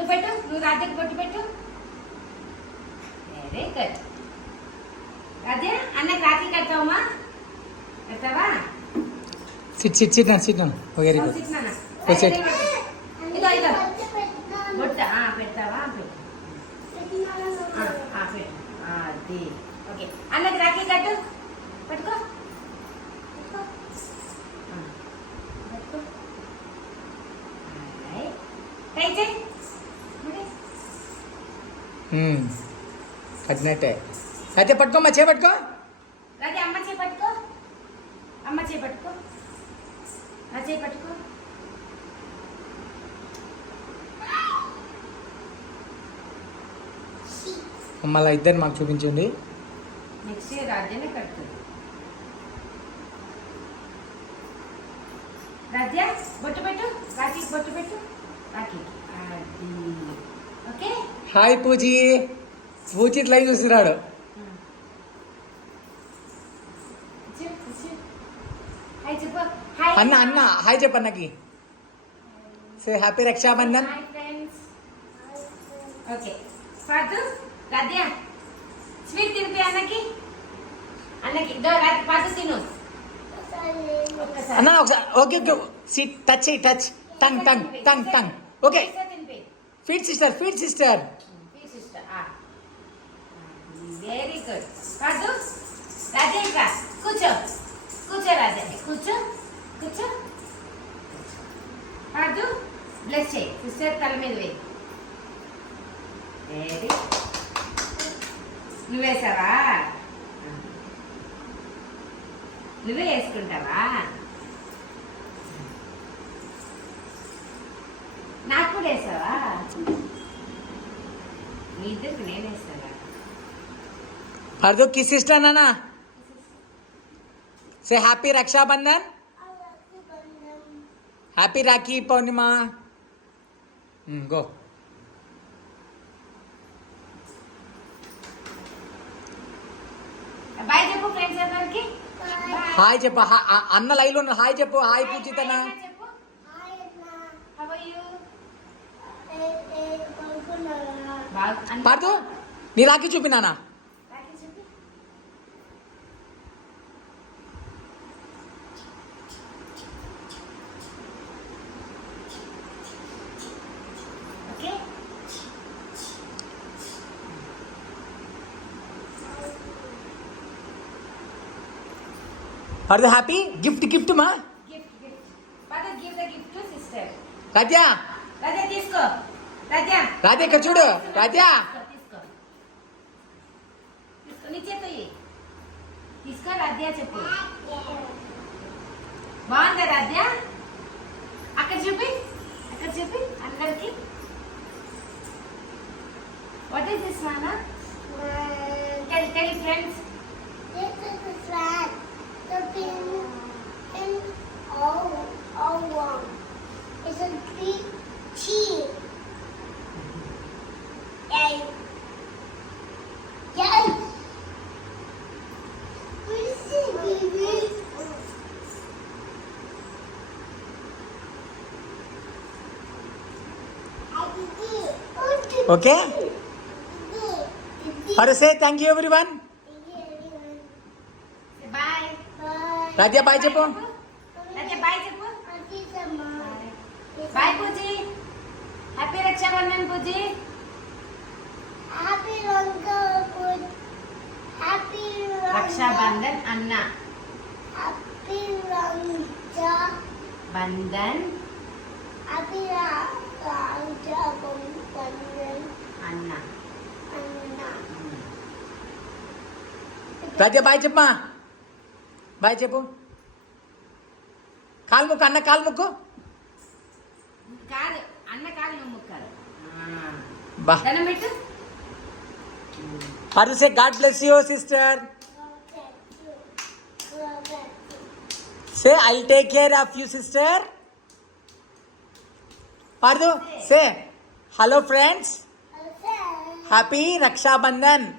నువ్వు పెట్టు నువ్వు రాధ్యకి బొట్టు పెట్టు. వెరీ గుడ్ రాధ్య అన్నకి రాఖీ కడతావమ్మా? కడతావా? Sit sit sit sit very good sit. ఇదో ఇదో. బొట్ట ఆ, పెడతావా? పెట్టు. ఆ, ఆ, పెట్టు. ఆ, అది. ఓకే అన్నకి రాఖీ కట్టు. పట్టుకో. కట్టినట్టే అయితే పట్టుకోమ్మా చే పట్టుకో. రాజీ అమ్మ చేయి పట్టుకో. అమ్మ చేయి పట్టుకో. నా చేయి పట్టుకో. మళ్ళీ ఇద్దరు మాకు చూపించండి. నెక్స్ట్ కడుతుంది. రాజ్య బొట్టు పెట్టు. రాఖీకి బొట్టు పెట్టు. రాఖీకి. అది. Okay? Hi Pooji Pooji live చూస్తున్నాడు చెప్పు చెప్పు హాయ్ చెప్పు హాయ్ అన్న అన్న హాయ్ చెప్పు అన్నకి say happy Rakshabandhan hi friends okay పాదు రాధ్య స్వీట్ తినిపి అన్నకి అన్నకి దో రాత్రి పాదు తిను ఒక్కసారి అన్న ఒకసారి ఓకే ఓకే సిట్ టచ్ చేయి touch tongue tongue tongue tongue okay feed sister feed sister very good కాదు రాజేష్ రా కూర్చో. కూర్చో రాజేష్ కూర్చో కూర్చో. కాదు బ్లెస్ చేయి. సిస్టర్ తల మీద వేయి. వెరీ నువ్వేసావా? నువ్వే వేసుకుంటావా? కూడా వేసావా? మీ ఇద్దరికి నేను వేసావా పర్దు కి సిస్టర్ నాన్న. Say happy Rakshabandhan happy rakhi Purnima go bye చెప్పు ఫ్రెండ్స్ అందరికి. హాయ్ చెప్పు అన్న లైవ్లో హాయ్ చెప్పు హాయ్ పూజితన పర్దు నీ Rakhi చూపినానా. Okay Pardu happy gift gift మా? Gift gift the gift to sister. Raja Raja తీసుకో. రాజా రాజా ఇక్కడ చూడు రాజా తీసుకో తీసుకో నీ చేత ఇయ్యి. తీసుకో రాధ్య చెప్పు బాగుందా రాధ్య అక్కడ చూపి అక్కడ చూపి అందరికి వాట్ ఈస్ దిస్ నానా tell tell friends This is the flag. The okay it. Did it. Pardu say thank you everyone bye Bye. Raja bye చెప్పు రాధ్య బాయ్ చెప్పు Auntie Sama. Bye Pooji happy Rakshabandhan Pooji Happy Ranga Good. Happy Ranga. Rakshabandhan అన్న Happy Ranga. Bandhan. అన్న. Bye చెప్పమా bye చెప్పు. కాలు ముక్కు అన్న కాలు ముక్కు? కాదు అన్న ముక్కాలి. బా. God bless you sister. Say, I'll take care of you, sister. Pardo, say, hello, friends. Happy Raksha Bandhan.